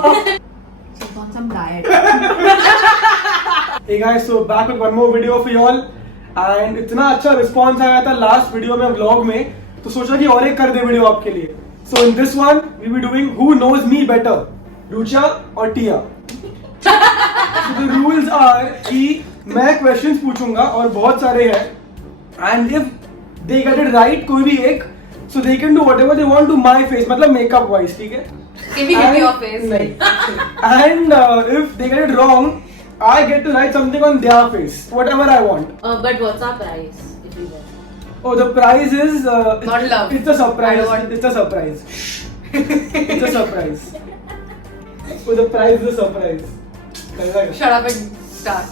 She's on some diet. Hey guys, so back with one more video for you all. And इतना अच्छा response आया था last video में vlog में, तो सोचा कि और एक कर दे वीडियो आपके लिए. So in this one we will be doing who knows me better, Rucha और टिया. So the rules are कि मैं क्वेश्चंस पूछूंगा और बहुत सारे हैं, and if they get it right कोई भी एक, so they can do whatever they want to my face, मतलब makeup wise, ठीक है? Can we hit your face? नहीं. And if they get it wrong, I get to write something on their face, whatever I want. But what's our price if we win? Oh, the prize is Not love. It's a surprise. I don't want- It's a surprise. It's a surprise. So the prize is a surprise. Shut up and start.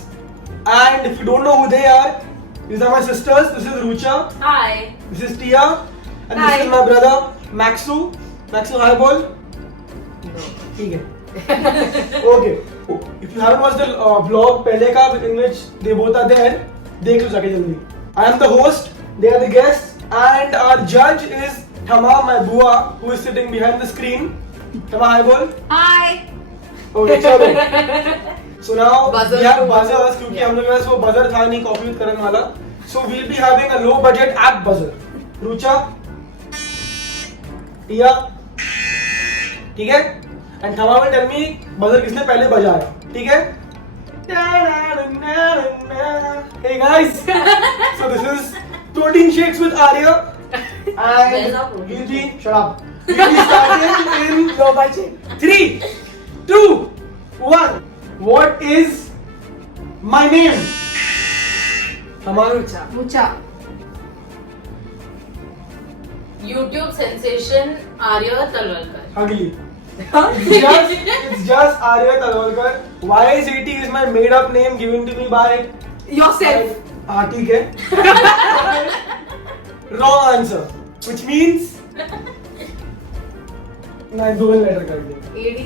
And if you don't know who they are, these are my sisters. This is Rucha. Hi. This is Tia. And Hi. this is my brother Maxu. Maxu, hi ball. ठीक है. Okay. If you haven't watched the vlog पहले का in which they both are there, देख लो जाके जल्दी. I am the host. They are the guests. And our judge is Thama, my bua, who is sitting behind the screen. Thama, hi ball. Hi. Okay, चलो. So now Buzzer we have to buzzers क्योंकि हम लोग के पास वो buzzer था नहीं copy करने वाला. So we'll be having a low budget app buzzer. Rucha, टिया, ठीक है? And Thama will tell me buzzer किसने पहले बजाया, ठीक है? Hey guys, so this is protein shakes with Arya. Where's And our protein we'll be shut up. We'll be starting in low budget. 3, 2, 1. What is my name? Rucha. Rucha. YouTube sensation Arya Talwalkar. Ugly. It's just Arya Talwalkar. YSAT is my made up name given to me by Yourself. हाँ ठीक है. Wrong answer. Which means मैं दो letter कर दिया. AD.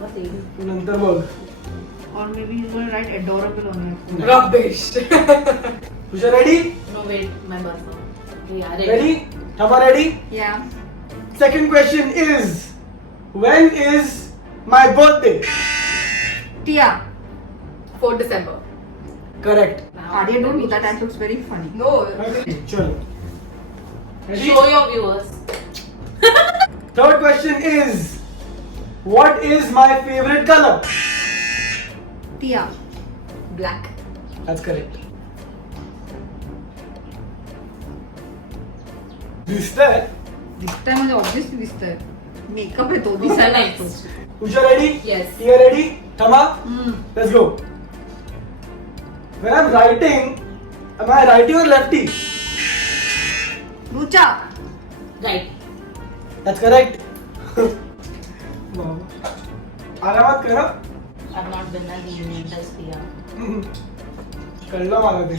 What's AD? नंतर बघ. Or maybe he's going to write adorable on it. Rubbish. तुझे ready? No wait, my buzz now. Yeah, Ready? Thama ready? Yeah. Second question is, when is my birthday? Tia. 4 December. Correct. Arya, don't do that. That looks very funny. No. Chalo. Ready? Show your viewers. Third question is, what is my favorite color? Tia. Black. That's correct. दिसतंय? दिसतंय म्हणजे obviously दिसतंय. Makeup आहे तो Who's दिसायला next? लागतो. Pooja ready? Yes. Tia ready? Thama? Hmm. Let's go. When I'm writing, am I righty or lefty? Rucha. Right. That's correct. आरामात करा. I've not been an evening test Tia. कळलं मला ते.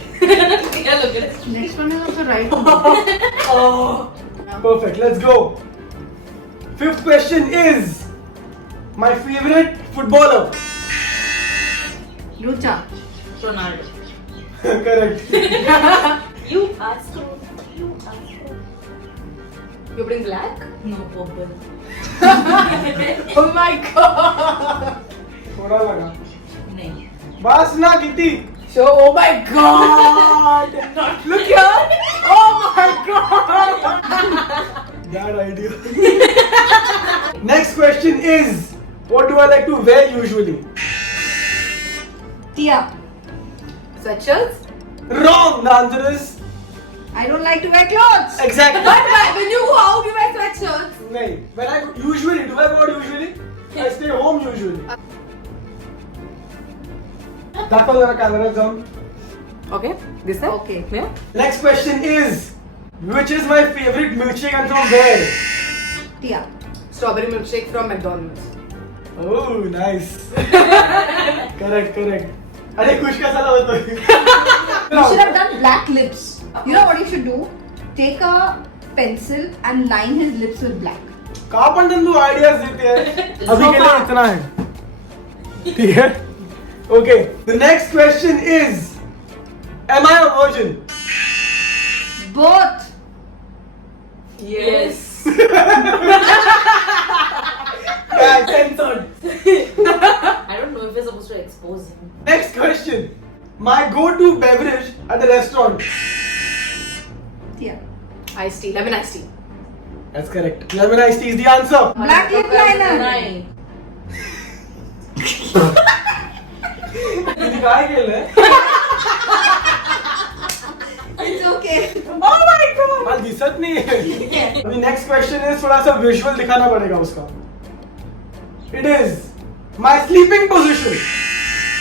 Yeah, look at it. Next one is also right. Oh. Perfect. Let's go. Fifth question is my favorite footballer. Rucha. Ronaldo. Correct. You are screwed. You are screwed. You bring black? No, purple. Oh my god. थोड़ा लगा. नहीं. बस ना किती. So, oh my god. Look here. Oh my god. Bad idea. Next question is, what do I like to wear usually? Tia. Sweatshirts? Wrong. The answer is I don't like to wear clothes. exactly. But when you go out, you wear sweatshirts. नहीं. When I usually do I go out usually? I stay home usually. दाखव जरा camera जाऊन. Okay. This side? Okay. Clear? Next question is, which is my favorite milkshake and from where? Tia. Strawberry milkshake from McDonald's. Oh, nice. Correct, correct. अरे खुश कैसा लगा तो? You should have done black lips. You know what you should do? Take a pencil and line his lips with black. कहाँ पर तू ideas देते हैं? अभी के लिए इतना है. ठीक है? Okay. The next question is, am I a virgin? Both. Yes. go-to beverage at a restaurant? Yeah. Iced tea, lemon iced tea. That's correct. Lemon iced tea is the answer. Black lip liner. Right. किती काय केलंय? It's okay. Oh my god. मला दिसत नहीं है. अभी next question is थोड़ा सा visual दिखाना पड़ेगा उसका. It is my sleeping position.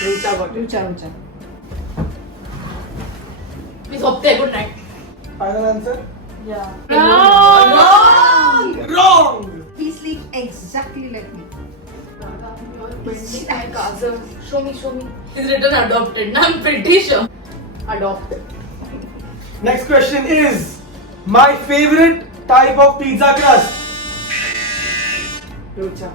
Rucha got it. Rucha. Please hope good night. Final answer? Yeah. Wrong. Wrong. He sleeps exactly like me. Show me. It's written adopted. I'm pretty sure. Adopted. Next question is my favorite type of pizza crust. Rucha.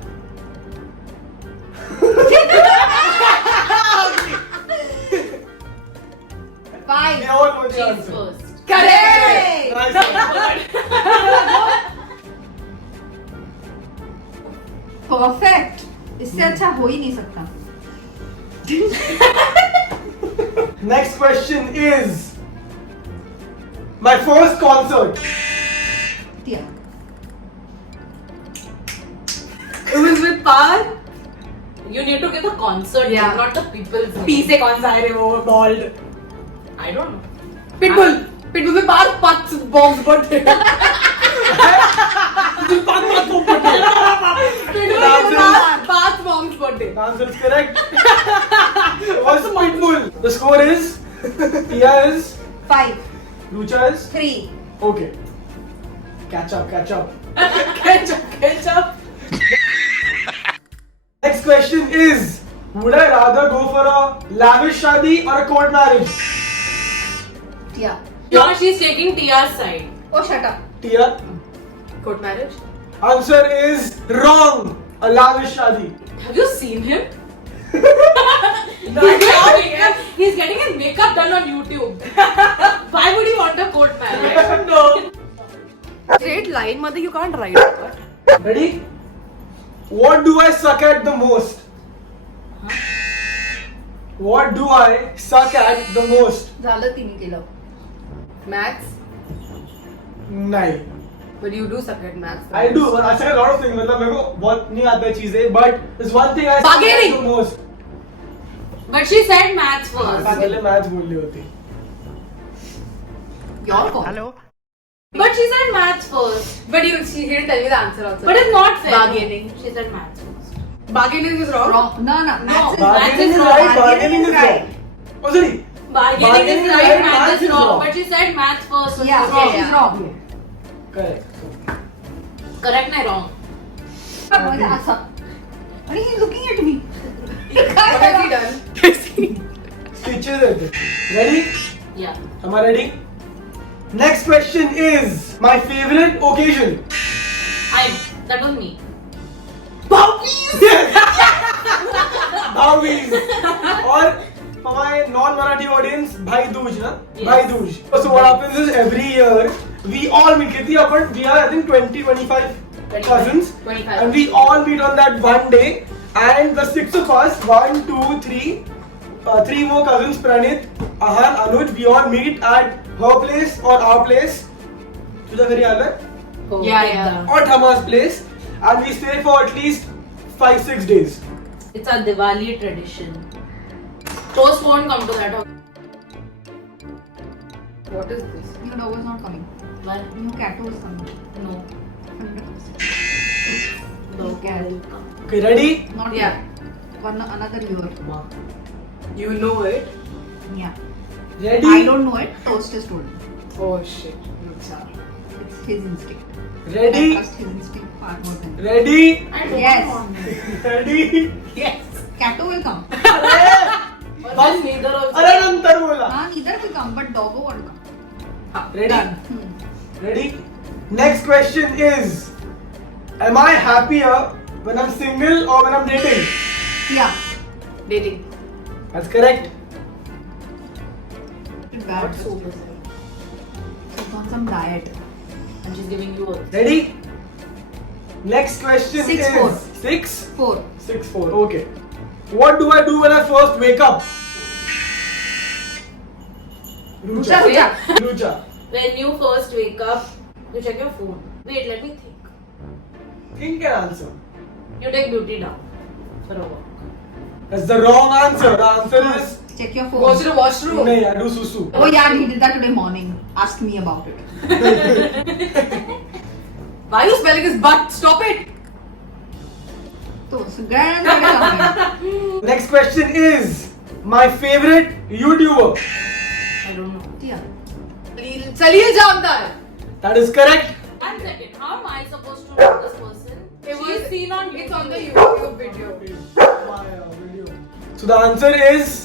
Five. We all know the Cheese answer. first. Correct. Nice one. Perfect. इससे अच्छा हो ही नहीं सकता. Next question is my first concert. Yeah. It was with Par. You need to get the concert name, Yeah. not the people's name. P से कौन सा है रे वो bold I don't know. Pitbull Pitbull में बार पांच बॉम्ब्स बटे पांच बॉम्ब्स बटे The answer is correct. It was Pitbull. The score is Tia is 5. Lucha is 3. okay. Catch up. Ketchup Next question is would I rather go for a lavish shadi or a court marriage? Yeah. Now she's taking TR's side. Oh, shut up. Tia, Court marriage? answer is wrong. A lavish shadi. Have you seen him? He's getting his makeup done on YouTube. Why would he want a court marriage? No. Straight line मध्ये you can't write Ready? What do I suck at the most? What do I suck at the most? झालं तिने केलं. Maths नहीं. But you do suck at maths I do, but I suck at a lot of things. मतलब मेरे को बहुत नहीं आता है चीजें. But there's one thing I suck at Bargaining. the most. But she said maths first. पहले maths बोल रही होती. Your call. But she said maths first. But you she didn't tell me the answer also But it's not fair. Bargaining. She said maths first. Bargaining is wrong Wrong. No. Maths is Bargaining is wrong. right. Bargaining is right. wrong. Oh sorry. Bargaining is Bargaining is right, right, maths is wrong. But she said maths first. So Yeah, she's wrong. she's wrong. Correct. Correct, not wrong. म्हणजे असं. आणि he looking at me. काय what has he झालं? Done Stitches है. Ready? Yeah. Am I ready? Next question is my favorite occasion. That was me. Bhaubiz. Or for my non-Marathi audience, Bhai Dooj, na? Yes. Bhai Dooj. So what happens is every year we all meet. Kiti apan we are I think 25 cousins, 25. and we all meet on that one day. And the 6 of us, 1, 2, 3, 3 more cousins, Pranit, Ahan, Anuj, we all meet at her place or our place. तुझा घरी आलं? Yeah. Or Thama's place, and we stay for at least 5-6 days. It's a Diwali tradition. Toast won't come to that. What is this Your dog is not coming. Why? Your cat is coming. No. 100%. No. Cat. Okay, ready? Not Yeah. yet. One another year. You know it Yeah. Ready? I don't know it. Toast has told me. Oh shit अच्छा It's his instinct. I Ready? trust his instinct far more than me. Ready? I don't Yes. want. Ready? Yes. Catto will come. But neither of अरे नंतर बोला. Neither will come, but doggo won't come. Ready? Hmm. Ready? Next question is, am I happier when I'm single or when I'm dating? Yeah. Dating That's correct. It's bad. What soup is it? She's on some diet. And she's giving you a. Ready? Next question 6-4. is 6? 4. 6-4. Okay. What do I do when I first wake up? Rucha, Rucha. Rucha. When you first wake up, you check your phone. Wait, let me think. Think an answer. You take beauty down for a walk. That's the wrong answer. The answer is Check your Go phone. to the washroom. nahi, I do susu. Oh yeah, he did that today morning. Ask me about it. Why are you smelling his butt? Stop it. So, grand. Next question is my favorite YouTuber. I don't know. Yeah. Salil Jamdar. That is correct. 1 second. How am I supposed to know this person? She's seen on It's on the YouTube. YouTube video. So the answer is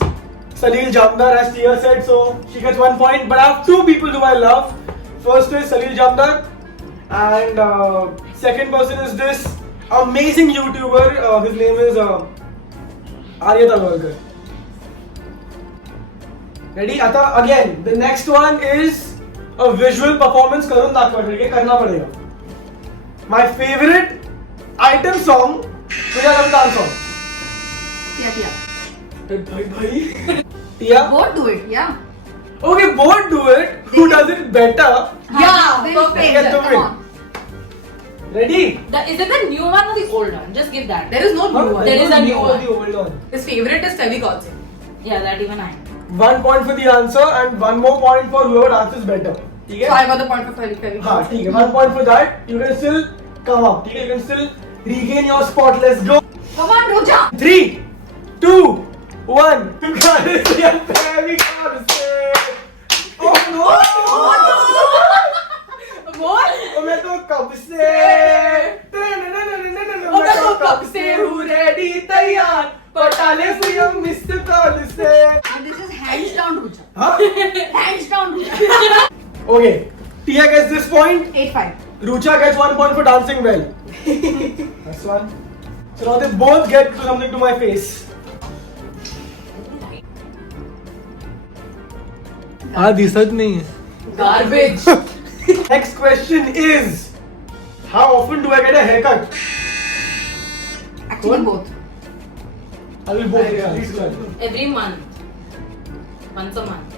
Salil Jamdar, as Tia said. So she gets 1 point. But I have two people who I love. First is Salil Jamdar, and second person is this amazing YouTuber. His name is Arya Talwalkar. Ready? Ata, again, the next one is a visual performance. Karun दाखवा, ठीक है? करना पड़ेगा. My favorite item song. तुझे कौन सा song? Yeah. भाई Tia? Both do it, yeah. Okay, both do it. Who does it better? Yeah, Then perfect. fail. Get to Come it. on. Ready? Is it the new one or the old one? Just give that. There is no new one. There is a new one. The old one. His favorite is Fevicol Singh. Yeah, that even I. 1 point for the answer and 1 more point for whoever answers better. ठीक So I है? got the point for Fevicol. हाँ, ठीक है. 1 point for that. You can still come up. ठीक है? You can still regain your spot. Let's go. Come on, Rucha. 3, 2, 1. You got it. Yeah, very good. Oh no! What? मैं तो कब से मैं तो कब से हूँ ready, तैयार, पटाले स्वयं मिस्ड कॉल से. And this is hands down, Rucha. हाँ? Hands down, Rucha. Okay, Tia gets this point. 8-5. Rucha gets 1 point for dancing well. That's one. So now they both get to something to my face. हाँ दिसत नहीं है. Garbage. Next question is, how often do I get a haircut? Actually, What? both. I will both get answer. Every month. Once a month.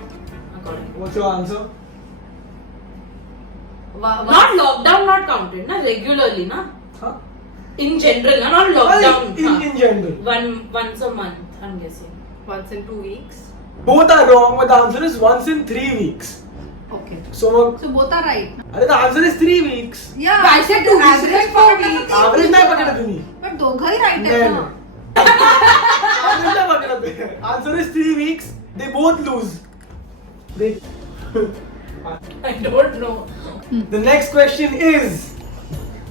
According. What's your answer? Not lockdown, not counted. Na regularly, na. Huh? In general, na, not lockdown. In general. Once a month. I'm guessing. Once in 2 weeks. Both are wrong, but the answer is once in 3 weeks. Okay. So, So both are right. the answer is 3 weeks. Yeah. I said 2 weeks. Average 4 weeks. Average नहीं पकड़ा तुम्ही. But दोघंही right नहीं, आहेत नहीं. ना. Average नहीं पकड़ते. Answer is 3 weeks. They both lose. They. I don't know. The next question is,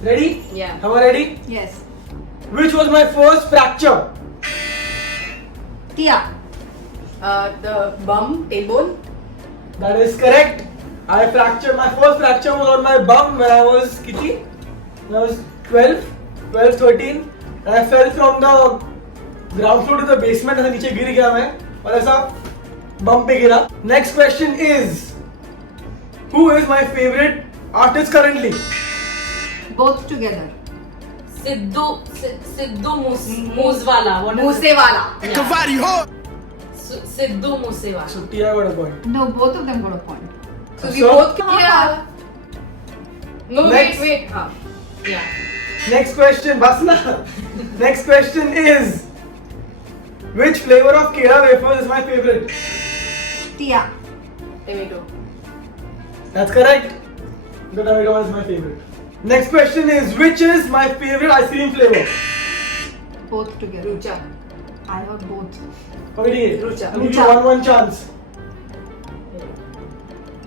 ready? Yeah. Am I ready? Yes. Which was my first fracture? Tia. The bum, tailbone. That is correct. I fractured. My first fracture was on my bum when I was kitty. When I was 12, 13, and I fell from the ground floor to the basement. ऐसे नीचे गिर गया मैं और ऐसा bum पे गिरा. Next question is, who is my favorite artist currently? Both together. Sidhu Moosewala. What is it? Moosewala. Yeah. Sidhu Moosewala. So Tia got a point. No, both of them got a point. So we So- both. Yeah. No, Next. wait. Huh. Yeah. Next question, Basna. Next question is, which flavor of Kera wafers is my favorite? Tia. Tomato. That's correct. The tomato one is my favorite. Next question is, which is my favorite ice cream flavor? Both together. Rucha. I heard both. Okay, Rucha. I'll give you Rucha. one chance.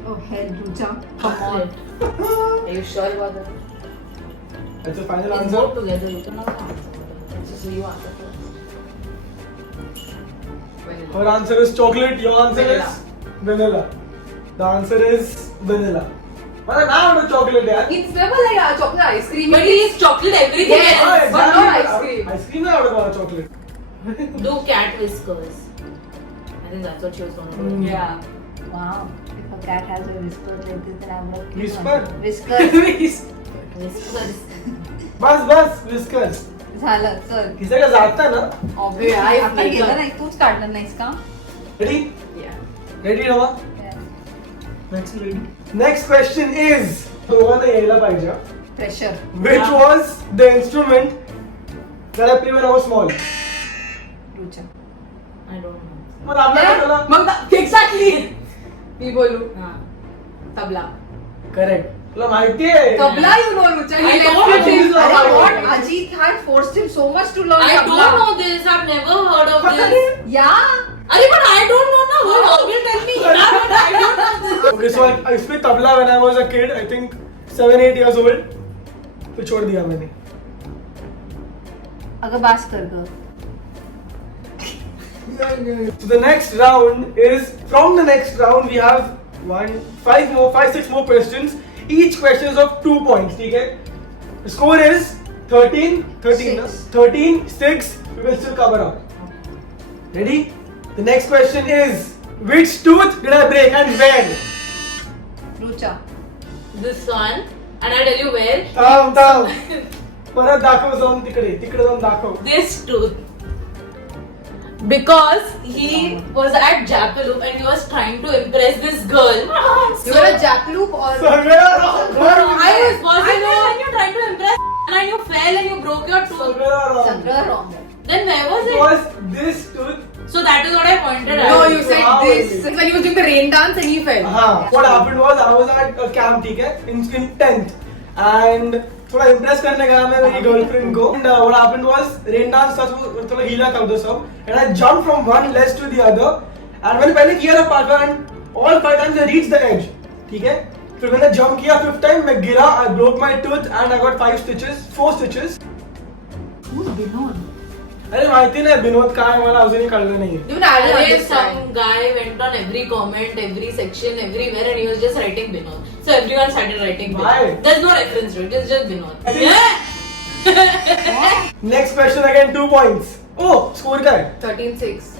Oh hell, Rucha. Come on. Are you sure about that? That's the final It's answer. both together. You cannot answer. It's just you answer first. Vanilla. Her answer is chocolate. Your answer Vanilla. is vanilla. The answer is vanilla. मतलब ना वो chocolate यार. It's never like a chocolate ice cream. But he is chocolate everything Yes. हाँ, else. but not exactly. ice cream. Ice cream ना आवडत chocolate. Do cat whiskers. I think that's what she was going to do. Yeah. Wow. If a cat has a whisker like this, then I'm like. Whisper? Whiskers. Whiskers. बस whiskers. झालं चल. किसी का जाता ना. Obvious. I आता make गेलं up. नाही तूच काढलं नाहीस का? Ready? Yeah. Ready Rama? Next lady. Next question is दोघांना यायला पाहिजे. Pressure. Which was the instrument that I played when I was small? Rucha. I don't know. मग आपल्याला मग एक्झॅक्टली मी बोलू हाँ. तबला करेक्ट. तुला माहिती आहे? Tabla you know Rucha. I He don't left it know. in- Arey, what? Ajit had forced him so much to learn I tabla. don't know this. I've never heard of this. Yeah. Arey, but I don't know now. How will tell me? Yeah, but I don't know this. Okay, so I used to play tabla when I was a kid. I think 7-8 years old. फिर छोड़ दिया मैंने. अगर बास कर गो. So the next round is from the next round we have 6 more questions. Each question is of 2 points. ठीक है? The score is 13, na? 13, 6. We will still cover up. Ready? The next question is which tooth did I break and when? Rucha. This one. And I tell you where. थांब. परत दाखव जाऊन तिकडे जाऊन दाखव. This tooth. Because he was at Japaloop and he was trying to impress this girl. You were a jackaloop or सगळं wrong. I was possible when you're trying to impress and you fell and you broke your tooth. सगळं wrong. Sangra wrong. Then where was It it? was this tooth. So that is what I pointed No, at. you said Wow. this. It's when he was doing the rain dance and he fell. What happened was I was at a camp, ठीक है, in 10th, and थोड़ा impress करने गया मैं मेरी girlfriend को. And what happened was rain dance था, तो थोड़ा गीला था उधर सब, and I jumped from one ledge to the other, and मैंने पहले किया था 5 बार and all 5 times I reached the edge, ठीक है. फिर मैंने jump किया 5th time, मैं गिरा, I broke my tooth and I got 4 stitches. Who's Binod? अरे माहिती नाही विनोद काय मला अजूनही कळलं नाहीये. Even I didn't Arey, understand. some guy went on every comment, every section, everywhere, and he was just writing Binod. So everyone started writing Binod. Why? There's no reference to it. It's just Binod. I think- Yeah. Next question again 2 points. Oh, score क्या है? 13-6.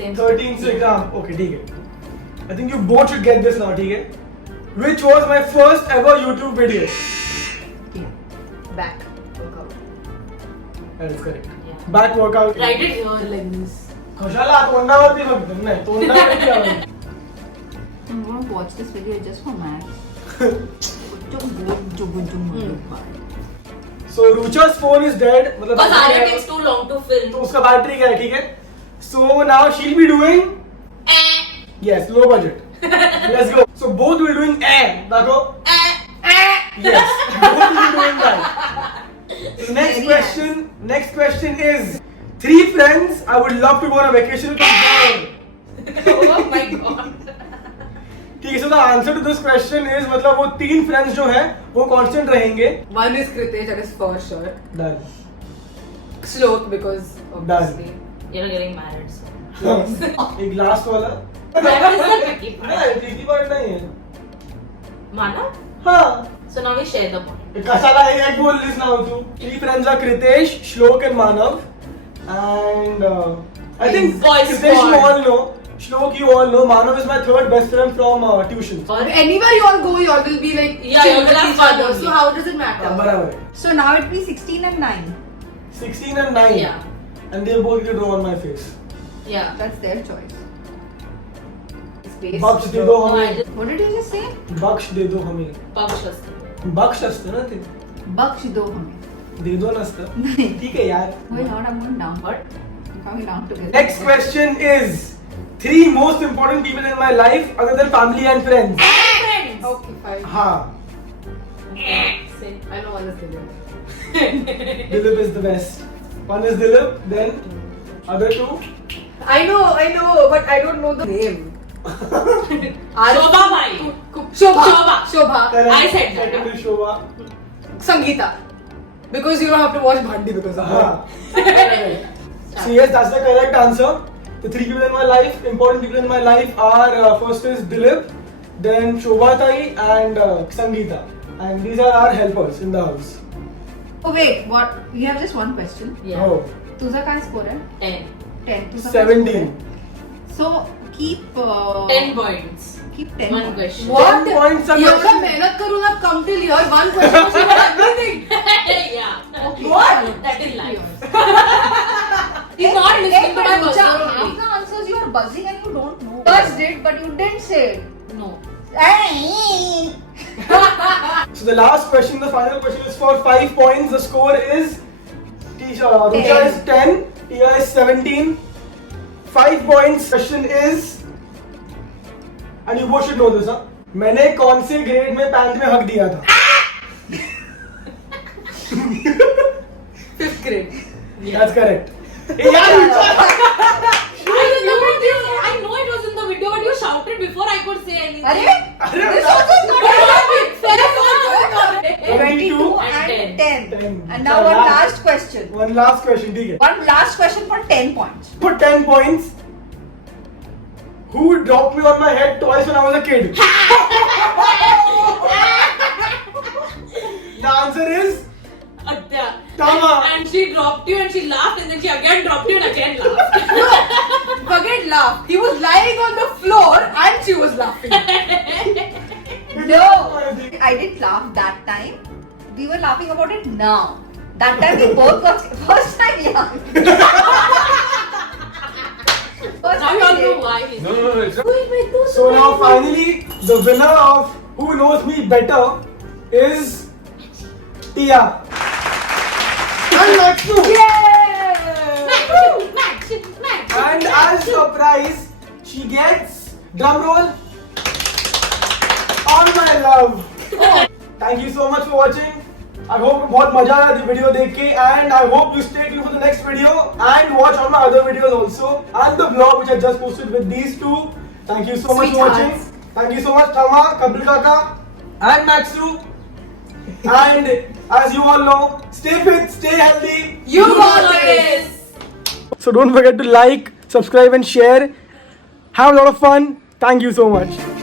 Same. 13-6. Okay, ठीक है. I think you both should get this now, ठीक है? Which was my first ever YouTube video? Back. That is correct. Yeah. Back workout. Write it here like this. कशाला तोंडावरती फक्त नाही तोंडावरती आवडतं. I'm going to watch this video just for maths. So Rucha's phone is dead. मतलब Because battery Arya है, takes too long to film. तो उसका बैटरी क्या है, ठीक है? So now she'll be doing yes, low budget. Let's go. So both will be doing देखो. Yes, both will be doing that. So next question is 3 friends I would love to go on a vacation with. Oh my god. ठीक है, so the answer to this question is मतलब वो 3 friends जो है वो constant रहेंगे. One is Kritesh, that is for sure. Done. Slok because obviously. You're getting married soon. एक last वाला. That is the tricky part. नहीं, tricky part नहीं है. Mana? हाँ. So now we share the point. कशाला एक बोल लिस ना तू. 3 friends are Kritesh, Shlok and Manav, and I think Boys Kritesh squad. you all know. Shlok you all know. Manav is my 3rd best friend from tuition. Or Anywhere you all go, you all will be like Yeah, chill you will with have each fun other. only. So how does it matter? बराबर. So now it be 16 and 9. 16 and 9. Yeah. And they both get draw on my face. yeah. That's their choice. Space. बख्श दे दो No, I हमें. just What did you just say? बख्श दे दो हमें. Pakshastra. बख्श असतं ना ते. बख्श दो हमें. दे दो नसतं. ठीक है यार. Wait, not I'm going down. What? I'm coming down together. Next question is 3 most important people in my life other than family and friends. Friends. Okay, fine. हाँ. Say. I know one is Dilip. Dilip is the best. One is Dilip, then other 2. I know, but I don't know the name. Shobha Bhai. Shobha. Shobha. Correct. I said that. Second is Shobha. Sangeeta. Because you don't have to watch Bhandi because of her. हाँ. So yes, that's the correct answer. The 3 people in my life, important people in my life are first is Dilip, then Shobha Tai and Sangeeta. And these are our helpers in the house. Oh wait, what? We have just one question. Yeah. Oh, तुझा काय score है? 10. 10. तुझा काय score 17. है? So keep 10 points. keep 10. One question. What? 10 points are You're question. मेहनत करूँगा come till here. One question was about everything. yeah. Okay. What? That is life. He's not listening to my Rucha, personal half opinion. the answers you are buzzing and you don't know. First did, but you didn't say it. No. So the last question, the final question is for 5 points. The score is Rucha is 10, Tia is 17. 5 points. Question is, and you both should know this, huh? मैंने कौन से grade में pant में हक दिया था? 5th grade. That's correct. Hey, यार, I know it was in the video, but you shouted before I could say anything. अरे this was Fair 22 and 10. And now one last question. one last question, ठीक है? One last question for 10 points. For 10 points, who dropped me on my head twice when I was a kid? The answer is Adya. Tama. And she dropped you and she laughed and then she again dropped you and again laughed. Forget laugh. He was lying on the floor and she was laughing. No, I didn't laugh that time. We were laughing about it now. That time we both got first time young. First Now you all time know young. why he's No, it's not. So now finally, the winner of Who Knows Me Better is Tia. And that's true. And as a prize, she gets, drum roll, All My Love. Thank you so much for watching. I hope बहुत मजा आया the video देख के, and I hope you stay tuned for the next video and watch all my other videos also and the vlog which I just posted with these two. Thank you so much for watching. Thank you so much Tama, Kapil Kaka and Maxu. And as you all know, stay fit, stay healthy. You got this. So don't forget to like, subscribe and share. Have a lot of fun. Thank you so much.